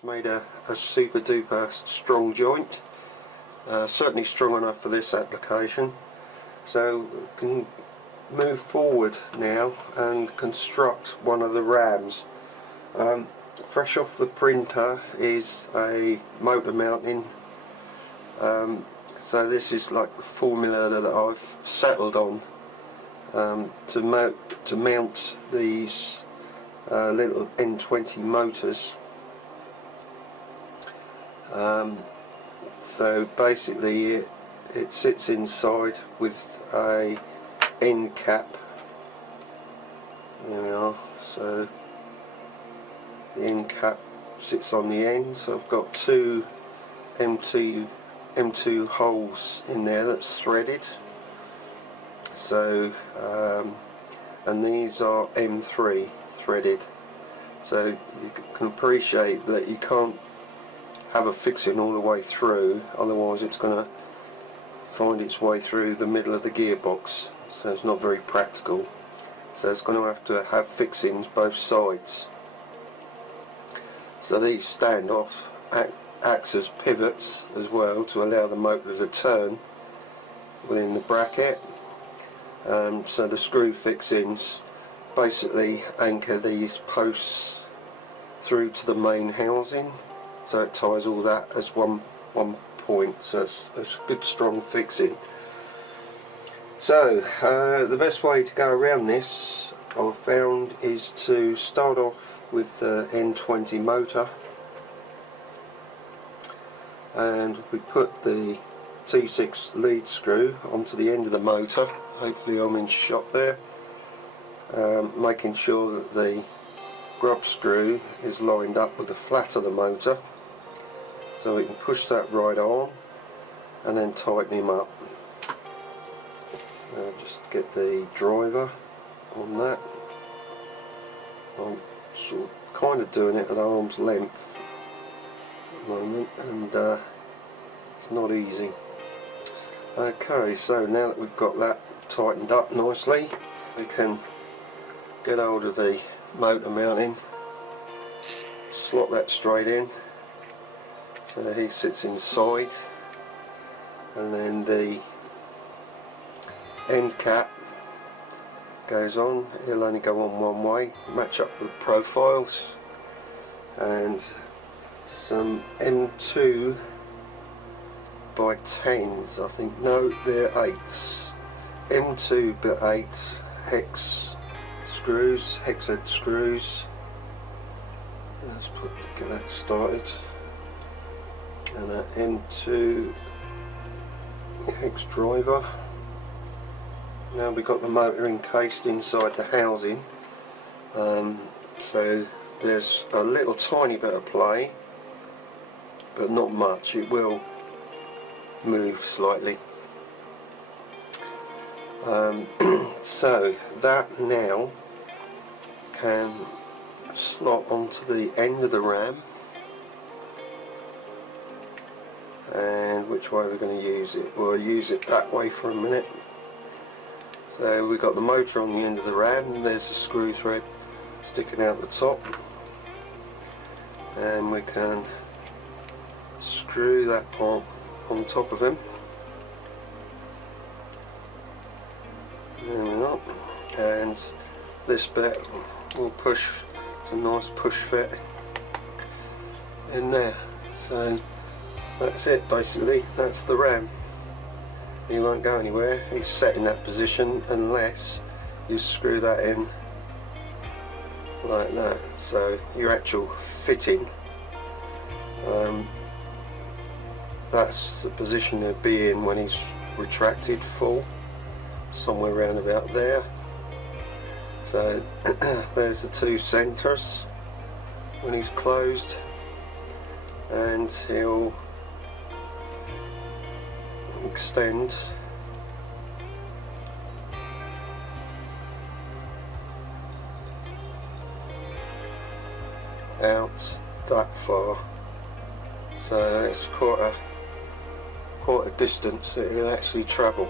It's made a super duper strong joint, certainly strong enough for this application. So we can move forward now and construct one of the rams. Fresh off the printer is a motor mounting. So this is like the formula that I've settled on to mount these little N20 motors. So basically it sits inside with a end cap. There we are. So the end cap sits on the end. So I've got two M2 holes in there that's threaded. So and these are M3 threaded. So you can appreciate that you can't have a fixing all the way through, otherwise it's going to find its way through the middle of the gearbox, so it's not very practical. So it's going to have fixings both sides. So these stand off, acts as pivots as well to allow the motor to turn within the bracket. So the screw fixings basically anchor these posts through to the main housing, so it ties all that as one point. So it's a good strong fixing. So the best way to go around this, I've found, is to start off with the N20 motor, and we put the T6 lead screw onto the end of the motor. Hopefully I'm in shot there. Making sure that the grub screw is lined up with the flat of the motor, so we can push that right on and then tighten him up. So just get the driver on that. I'm sort of kind of doing it at arm's length at the moment, and it's not easy. Okay, so now that we've got that tightened up nicely, we can get hold of the motor mounting, slot that straight in, so he sits inside, and then the end cap goes on. He'll only go on one way, match up the profiles, and some M2 by 10s, I think. No, they're 8s. M2 by 8 hex screws, hex head screws. Let's get that started. And that M2 hex driver. Now we've got the motor encased inside the housing. So there's a little tiny bit of play, but not much. It will move slightly. So that now can slot onto the end of the ram. And which way are we going to use it? We'll use it that way for a minute. So we've got the motor on the end of the ram, and there's the screw thread sticking out the top, and we can screw that part on top of him. There we are. And this bit will push a nice push fit in there. So that's it basically, that's the ram. He won't go anywhere, he's set in that position unless you screw that in like that. So your actual fitting, that's the position he'll be in when he's retracted full, somewhere around about there. So there's the two centres when he's closed, and he'll extend out that far. So it's quite a distance that he'll actually travel.